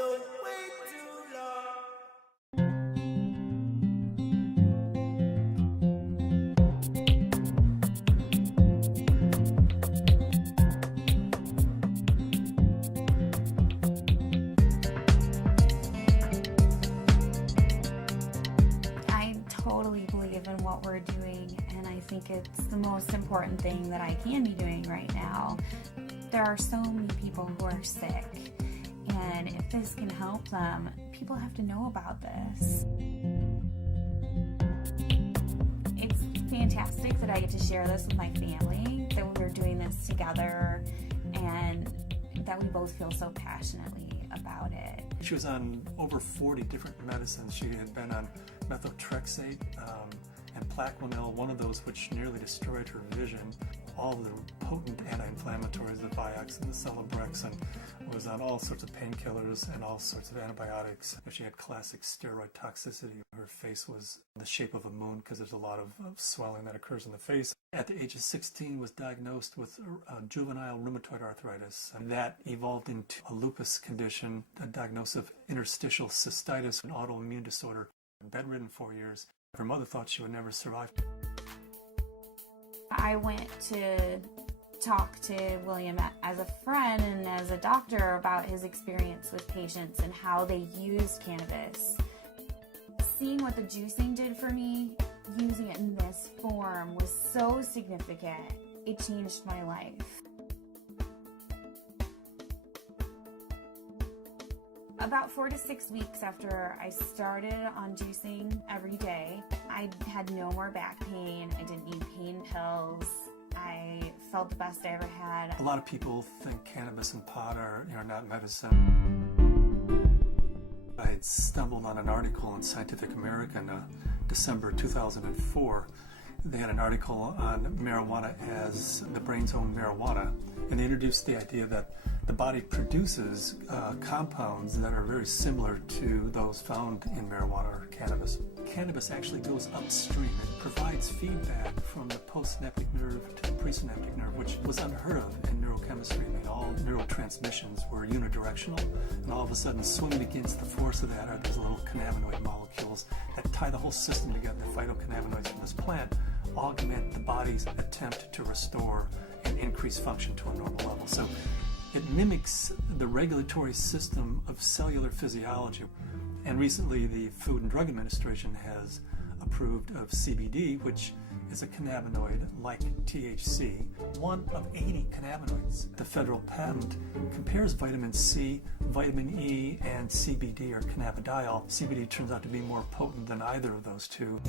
don't wait too long. I totally believe in what we're doing, and I think it's the most important thing that I can be doing right now. There are so many people who are sick, and if this can help them, people have to know about this. It's fantastic that I get to share this with my family, that we're doing this together, and that we both feel so passionately about it. She was on over 40 different medicines. She had been on methotrexate and Plaquenil, one of those which nearly destroyed her vision. All the potent anti-inflammatories, the Vioxx and the Celebrex, and was on all sorts of painkillers and all sorts of antibiotics. She had classic steroid toxicity. Her face was the shape of a moon because there's a lot of swelling that occurs in the face. At the age of 16 was diagnosed with juvenile rheumatoid arthritis, and that evolved into a lupus condition, a diagnosis of interstitial cystitis, an autoimmune disorder. Bedridden 4 years. Her mother thought she would never survive. I went to talk to William as a friend and as a doctor about his experience with patients and how they used cannabis. Seeing what the juicing did for me, using it in this form, was so significant. It changed my life. About 4 to 6 weeks after I started on juicing every day, I had no more back pain. I didn't need pain pills. I felt the best I ever had. A lot of people think cannabis and pot are not medicine. I had stumbled on an article in Scientific American, December 2004. They had an article on marijuana as the brain's own marijuana, and they introduced the idea that the body produces compounds that are very similar to those found in marijuana or cannabis. Cannabis actually goes upstream. It provides feedback from the postsynaptic nerve to the presynaptic nerve, which was unheard of in neurochemistry. I mean, all neurotransmissions were unidirectional, and all of a sudden, swimming against the force of that are those little cannabinoid molecules that tie the whole system together. The phytocannabinoids from this plant augment the body's attempt to restore and increase function to a normal level. So it mimics the regulatory system of cellular physiology. And recently the Food and Drug Administration has approved of CBD, which is a cannabinoid like THC, one of 80 cannabinoids. The federal patent compares vitamin C, vitamin E, and CBD or cannabidiol. CBD turns out to be more potent than either of those two.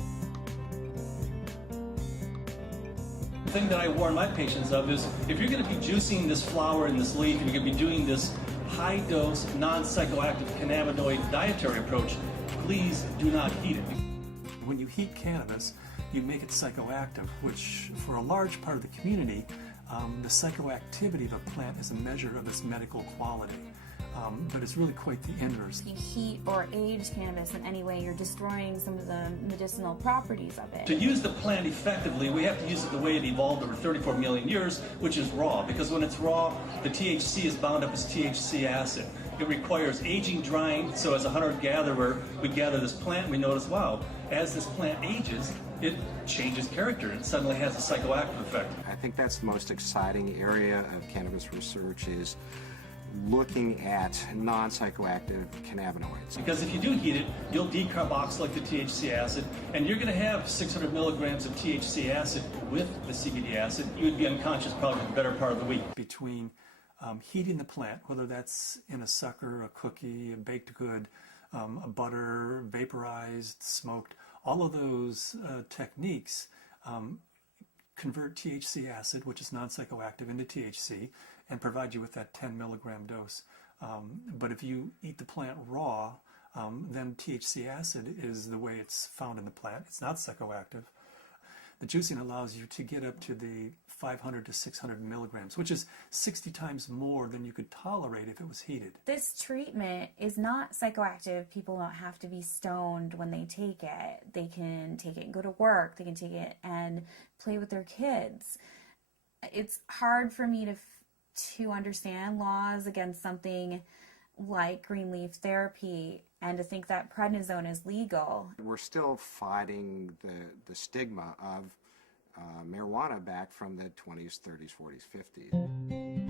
The thing that I warn my patients of is if you're going to be juicing this flower and this leaf and you're going to be doing this high-dose, non-psychoactive cannabinoid dietary approach, please do not heat it. When you heat cannabis, you make it psychoactive, which for a large part of the community, the psychoactivity of a plant is a measure of its medical quality. But it's really quite the inverse. If you heat or age cannabis in any way, you're destroying some of the medicinal properties of it. To use the plant effectively, we have to use it the way it evolved over 34 million years, which is raw, because when it's raw, the THC is bound up as THC acid. It requires aging, drying, so as a hunter-gatherer, we gather this plant and we notice, wow, as this plant ages, it changes character and suddenly has a psychoactive effect. I think that's the most exciting area of cannabis research is looking at non-psychoactive cannabinoids. Because if you do heat it, you'll decarboxylate the THC acid, and you're going to have 600 milligrams of THC acid with the CBD acid. You would be unconscious probably for the better part of the week. Between heating the plant, whether that's in a sucker, a cookie, a baked good, a butter, vaporized, smoked, all of those techniques convert THC acid, which is non-psychoactive, into THC and provide you with that 10 milligram dose. But if you eat the plant raw, then THC acid is the way it's found in the plant. It's not psychoactive. The juicing allows you to get up to the 500 to 600 milligrams, which is 60 times more than you could tolerate if it was heated. This treatment is not psychoactive. People don't have to be stoned when they take it. They can take it and go to work. They can take it and play with their kids. It's hard for me to understand laws against something like green leaf therapy and to think that prednisone is legal. We're still fighting the stigma of marijuana back from the 20s, 30s, 40s, 50s.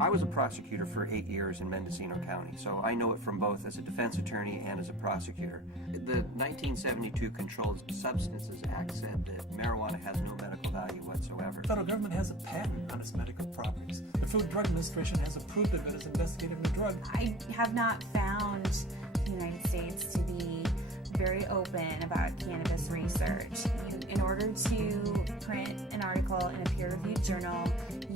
I was a prosecutor for 8 years in Mendocino County, so I know it from both as a defense attorney and as a prosecutor. The 1972 Controlled Substances Act said that marijuana has no medical value whatsoever. The federal government has a patent on its medical properties. The Food and Drug Administration has approved it as investigative new drug. I have not found the United States to be very open about cannabis research. In order to print an article in a peer-reviewed journal,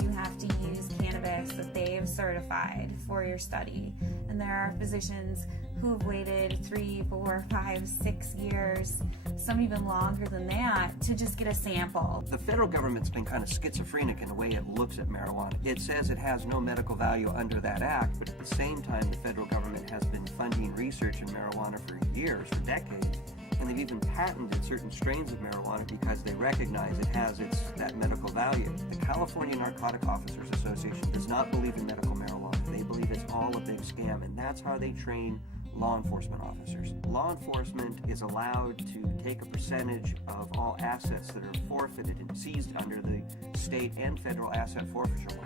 you have to use cannabis that they've certified for your study. And there are physicians who've waited 3, 4, 5, 6 years, some even longer than that, to just get a sample. The federal government's been kind of schizophrenic in the way it looks at marijuana. It says it has no medical value under that act, but at the same time, the federal government has been funding research in marijuana for years, for decades. And they've even patented certain strains of marijuana because they recognize it has that medical value. The California Narcotic Officers Association does not believe in medical marijuana. They believe it's all a big scam, and that's how they train law enforcement officers. Law enforcement is allowed to take a percentage of all assets that are forfeited and seized under the state and federal asset forfeiture law.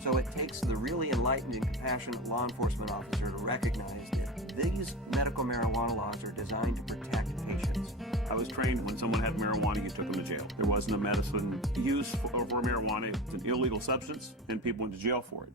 So it takes the really enlightened and compassionate law enforcement officer to recognize that these medical marijuana laws are designed to protect patients. I was trained when someone had marijuana, you took them to jail. There wasn't a medicine use for marijuana. It's an illegal substance, and people went to jail for it.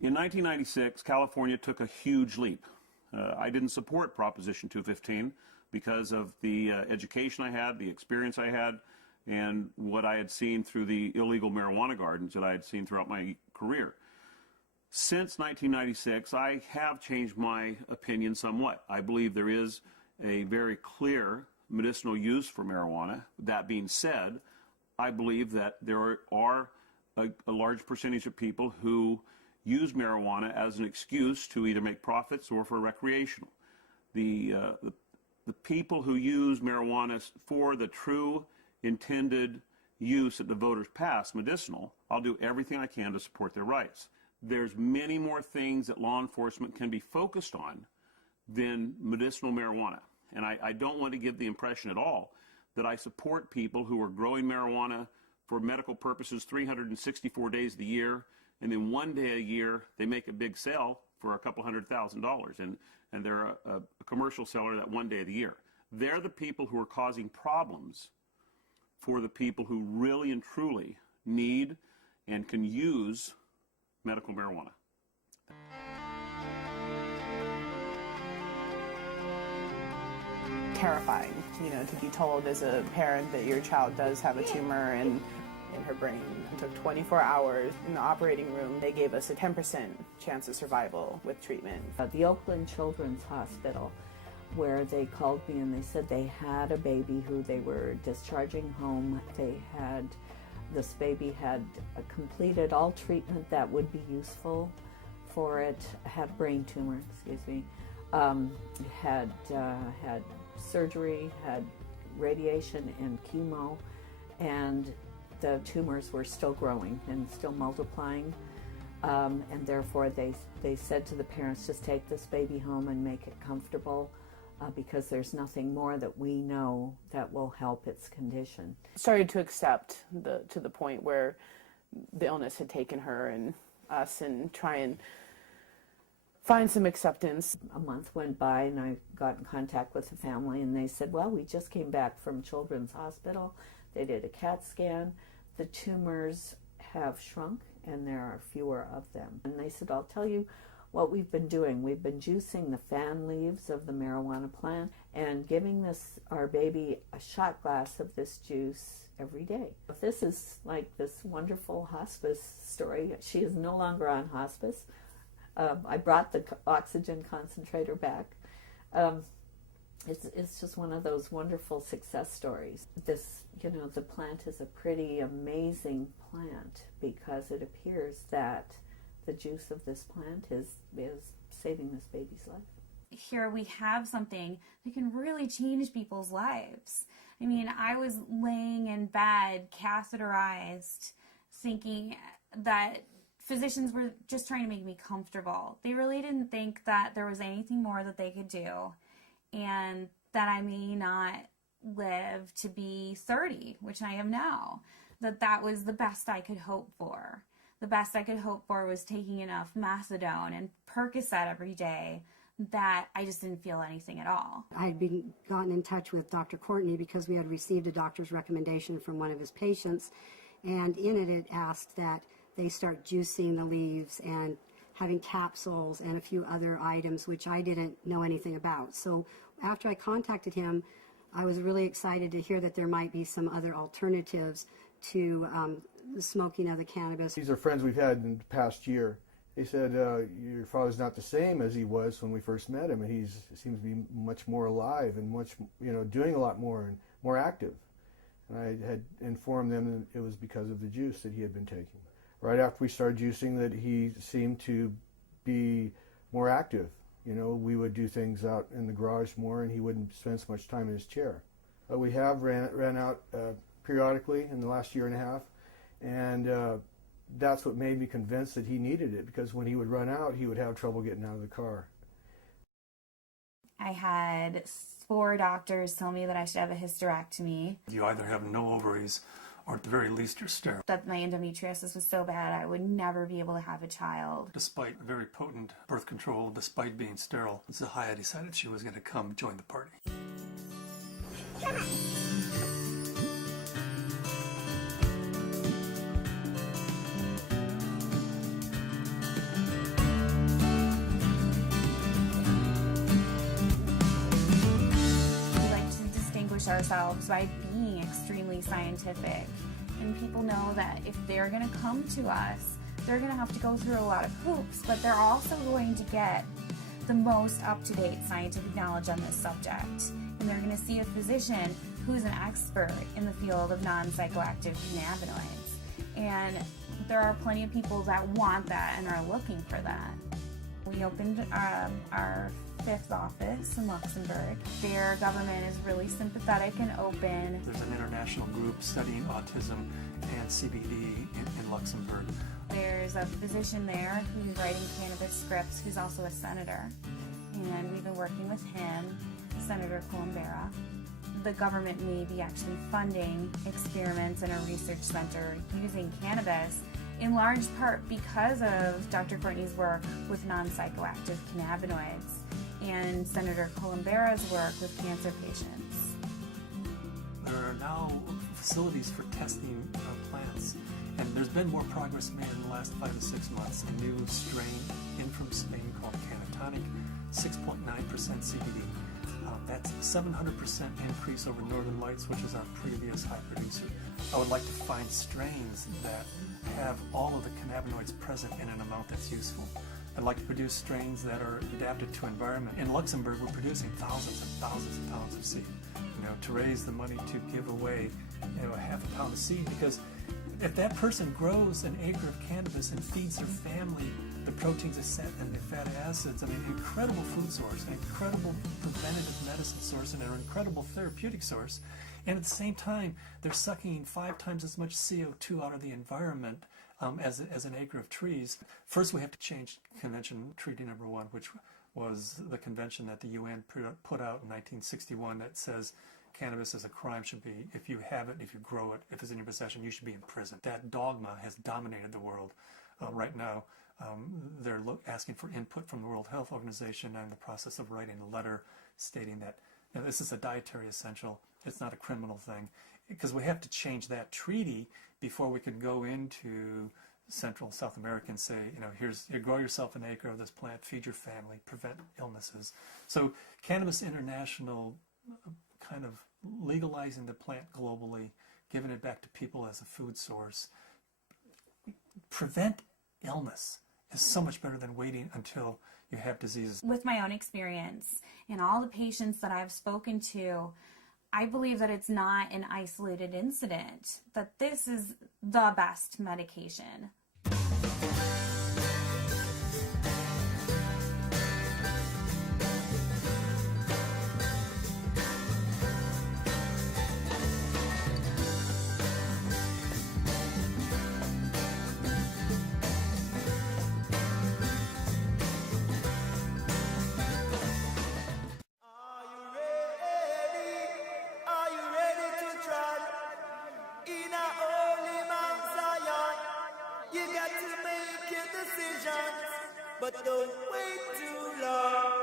In 1996, California took a huge leap. I didn't support Proposition 215 because of the education I had, the experience I had, and what I had seen through the illegal marijuana gardens that I had seen throughout my career. Since 1996, I have changed my opinion somewhat. I believe there is a very clear medicinal use for marijuana. That being said, I believe that there are a large percentage of people who use marijuana as an excuse to either make profits or for recreational. The people who use marijuana for the true intended use that the voters passed, medicinal, I'll do everything I can to support their rights. There's many more things that law enforcement can be focused on than medicinal marijuana. And I don't want to give the impression at all that I support people who are growing marijuana for medical purposes 364 days of the year, and then one day a year they make a big sale for a couple $100,000, and they're a commercial seller that one day of the year. They're the people who are causing problems for the people who really and truly need and can use medical marijuana. Terrifying, to be told as a parent that your child does have a tumor in her brain. It took 24 hours in the operating room. They gave us a 10% chance of survival with treatment. The Oakland Children's Hospital, where they called me and they said they had a baby who they were discharging home. This baby had completed all treatment that would be useful for it, had brain tumor, had surgery, had radiation and chemo, and the tumors were still growing and still multiplying, and therefore they said to the parents, just take this baby home and make it comfortable, because there's nothing more that we know that will help its condition. Started to accept to the point where the illness had taken her and us, and try and find some acceptance. A month went by and I got in contact with the family, and they said, well, we just came back from Children's Hospital. They did a CAT scan. The tumors have shrunk and there are fewer of them. And they said, I'll tell you what we've been doing. We've been juicing the fan leaves of the marijuana plant and giving our baby a shot glass of this juice every day. This is like this wonderful hospice story. She is no longer on hospice. I brought the oxygen concentrator back. It's just one of those wonderful success stories. The plant is a pretty amazing plant because it appears that the juice of this plant is saving this baby's life. Here we have something that can really change people's lives. I mean, I was laying in bed, catheterized, thinking that physicians were just trying to make me comfortable. They really didn't think that there was anything more that they could do, and that I may not live to be 30, which I am now. That was the best I could hope for. The best I could hope for was taking enough methadone and Percocet every day that I just didn't feel anything at all. I'd gotten in touch with Dr. Courtney because we had received a doctor's recommendation from one of his patients, and in it asked that they start juicing the leaves and having capsules and a few other items which I didn't know anything about. So after I contacted him, I was really excited to hear that there might be some other alternatives to the smoking of the cannabis. These are friends we've had in the past year. They said, your father's not the same as he was when we first met him, and he seems to be much more alive and much, doing a lot more and more active. And I had informed them that it was because of the juice that he had been taking. Right after we started juicing, that he seemed to be more active. We would do things out in the garage more, and he wouldn't spend so much time in his chair. But we have ran out periodically in the last year and a half, and that's what made me convinced that he needed it, because when he would run out, he would have trouble getting out of the car. I had 4 doctors tell me that I should have a hysterectomy. You either have no ovaries, or at the very least you're sterile. That my endometriosis was so bad I would never be able to have a child. Despite very potent birth control, despite being sterile, Zahaya decided she was going to come join the party. Come on. Ourselves by being extremely scientific, and people know that if they're going to come to us, they're going to have to go through a lot of hoops, but they're also going to get the most up-to-date scientific knowledge on this subject, and they're going to see a physician who's an expert in the field of non-psychoactive cannabinoids, and there are plenty of people that want that and are looking for that. We opened our 5th office in Luxembourg. Their government is really sympathetic and open. There's an international group studying autism and CBD in Luxembourg. There's a physician there who's writing cannabis scripts who's also a senator, and we've been working with him, Senator Columbera. The government may be actually funding experiments in a research center using cannabis, in large part because of Dr. Courtney's work with non-psychoactive cannabinoids and Senator Columbera's work with cancer patients. There are now facilities for testing plants, and there's been more progress made in the last 5 to 6 months. A new strain in from Spain called Cannatonic, 6.9% CBD. That's a 700% increase over Northern Lights, which is our previous high producer. I would like to find strains that have all of the cannabinoids present in an amount that's useful. I'd like to produce strains that are adapted to environment. In Luxembourg, we're producing thousands and thousands of pounds of seed, to raise the money to give away, half a pound of seed, because if that person grows an acre of cannabis and feeds their family the proteins and the fatty acids, incredible food source, an incredible preventative medicine source, and an incredible therapeutic source, and at the same time, they're sucking 5 times as much CO2 out of the environment as an acre of trees. First, we have to change Convention Treaty Number 1, which was the convention that the UN put out in 1961 that says cannabis as a crime should be, if you have it, if you grow it, if it's in your possession, you should be in prison. That dogma has dominated the world right now. They're asking for input from the World Health Organization, and in the process of writing a letter stating that this is a dietary essential. It's not a criminal thing, because we have to change that treaty before we can go into Central South America and say, grow yourself an acre of this plant, feed your family, prevent illnesses. So Cannabis International kind of legalizing the plant globally, giving it back to people as a food source, prevent illness is so much better than waiting until you have diseases. With my own experience and all the patients that I've spoken to, I believe that it's not an isolated incident, that this is the best medication. but don't wait too long.